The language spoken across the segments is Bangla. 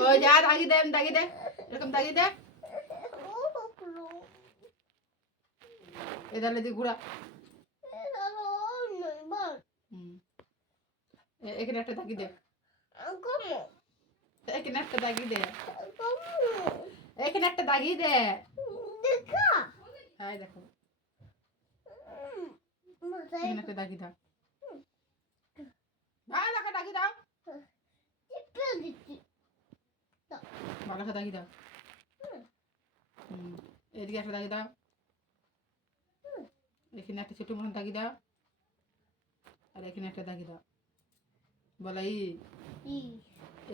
ওই যা দাগি দে দাগি দে এরকম দাগি দে এদালে দি ঘুরা হুম এ- এখানে একটা দাগি দে এখানে একটা দাগি দে এখানে একটা দাগি দে হ্যাঁ দেখো এখানে একটা দাগি দাও ভালো করে দাগি দাও ভালো করে দাগি দাও। এদিকে একটা দাগি দাও। এখানে একটা ছোট মতন দাগি দাও। আর এখানে একটা দাগি দাও। বলাই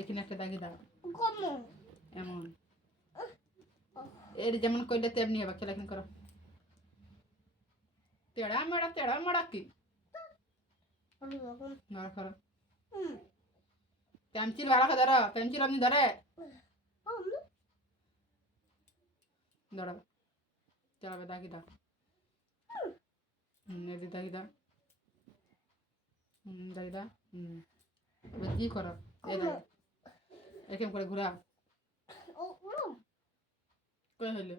এখানে একটা দাগি দাও। এমন। এর যেমন কইলে তেমনি হবে চলো এখানে করো। তেড়া মেড়া তেড়া মেড়া কি? ধরো করো পেন্সিল ভালো করে ধরো পেন্সিল আপনি ধরে। ধরো চলো দাগি দাও হুম এদিকে দাগি দাও হুম, দাগি দাও হুম। এবার কি করো? এরকম করে ঘুরাও কই হইল?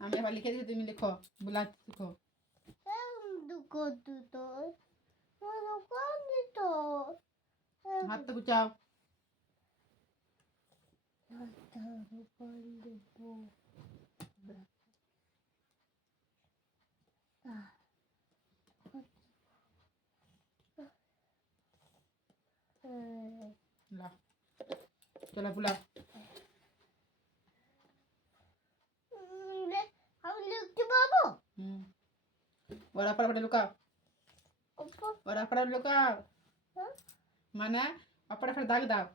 আমি এবার লিখে দিচ্ছি তুমি লিখো। বুলা লিখো দুঃখ দিত দুঃখ দিত হাত তো গুচাও লা চলো বুলাও আমি লিখতে পাবো হুম ওরা পরে লুকাও ওরা পরে লুকাও মানে অপরে ফের দাগ দাও।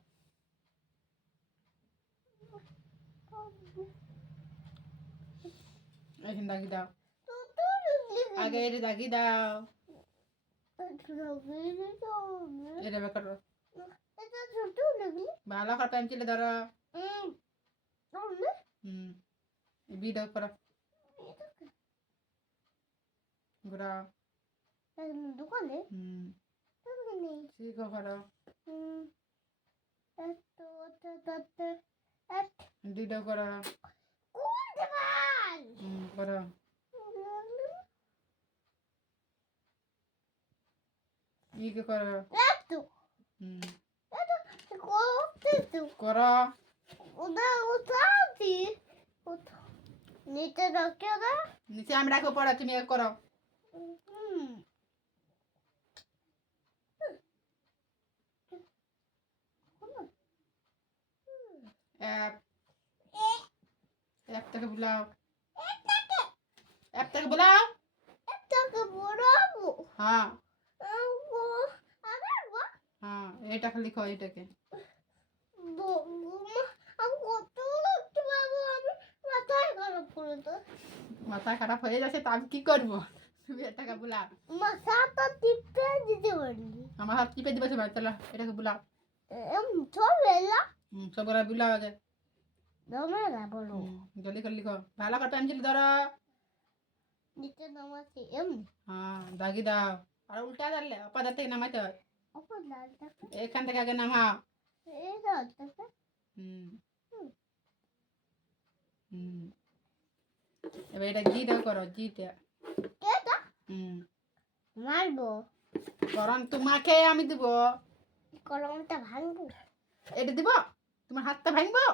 এখানে দাগি দাও। আগে এটা দাগি দাও। এটা বের করো। এটা ছোট লাগলি ভালো করে পেন্সিলে ধরো। হুম। বিটা করো ঘুরাও। দোকানে? হুম। এত এত এত দুইটা করো কোন হুম করো ইকে করো এত হুম এত করতে তো করো ওটা উঠাতি উঠা নিচে রাখে দে নিচে আমি রাখব পড়া তুমি এক করো হুম এক এক থেকে বুলাও এক থেকে বুলাও এটাকে বড়াবো হ্যাঁ আবার বা হ্যাঁ। এইটাকে লিখো এইটাকে আমি কত লিখতে পারব আমি মাথায় খারাপ করে তো মাথা খারাপ হয়ে যাচ্ছে তা আমি কি করব? তুমি এটাকে বুলাও মাথাটা টিপে দিতে পারি। আমার হাত টিপে দিবে সবাই চলো এটাকে বুলাও এম চলেলা হুম সবগুলা বুলাও আগে। দমেলা বলো জলদি করে লিখো। ভালো করে পেন্সিল ধরো। নিচে এমনি হ্যাঁ দাগি দাও। আর উল্টা ধরলে অপাদার থেকে নামাইতে হয়। এখান থেকে আগে নামাও। এই লালটাকে হুম। হুম। হুম। এবার এটা জিটা করো জিটা এটা হুম। মারবো। করন তোমাকে আমি দিব। কলমটা ভাঙবো। এটা দিব? তোমার হাতটা ভাঙবো?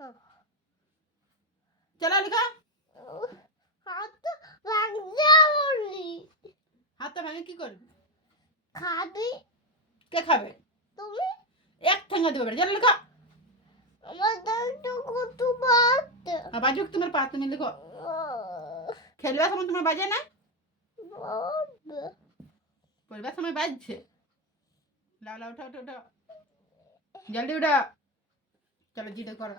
হ্যাঁ। চলো লিখো হাত ভাঙছে বলি হাতটা ভাঙে কি করবি খাবি কে খাবে তুমি এক ঠেঙ্গা দেবে চলো লিখো আমার দাঁতটা কত বাত বাজুক তোমার পা তুমি লিখো খেলবার সময় তোমার বাজে না পড়বার সময় বাজছে লাও লাও উঠো উঠো উঠো জলদি উঠো চলো জিটা করো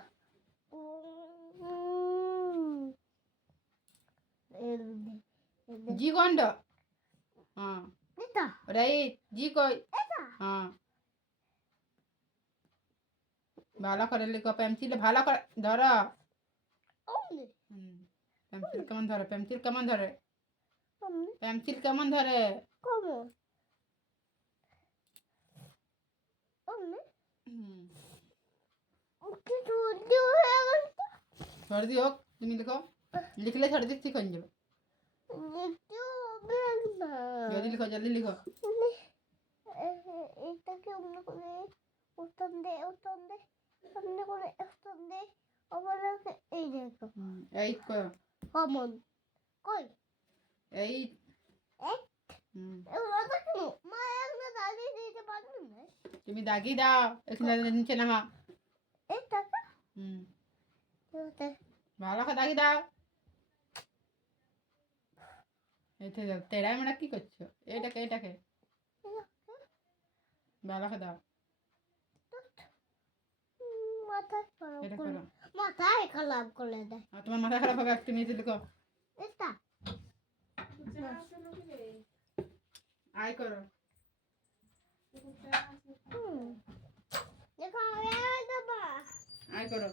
জি গন্ড হ্যাঁ এটা রাইট জি কই এটা হ্যাঁ ভালো করে লিখো পেন্সিল ভালো করে ধরো ওমনি হুম পেন্সিল কেমন ধরে পেন্সিল কেমন ধরে অমনি পেন্সিল কেমন ধরে কেমন অমনি হুম কি সর্দি হয়ে গেছে সর্দি হোক তুমি লিখো লিখলে সর্দি ঠিক হয়ে যাবে? জলদি লিখো জলদি লিখো। এটাকে অমনি করে উত্তম দে উত্তম দে অমনি করে উত্তম দে আবার এই দেখো। এইট করো। কমন কই? এইট এক? কেন তুমি দাগি দাও এখানে নিচে নামা। এই ভালো করে দাগি দাও। দাও তেড়াই মানে কি করছ? এইটাকে ভালো করে দাও মাথায় খারাপ করে দেয় তোমার মাথা খারাপ হবে একটু নিচে লিখো এটা। আই করো। দেখো আমি করো।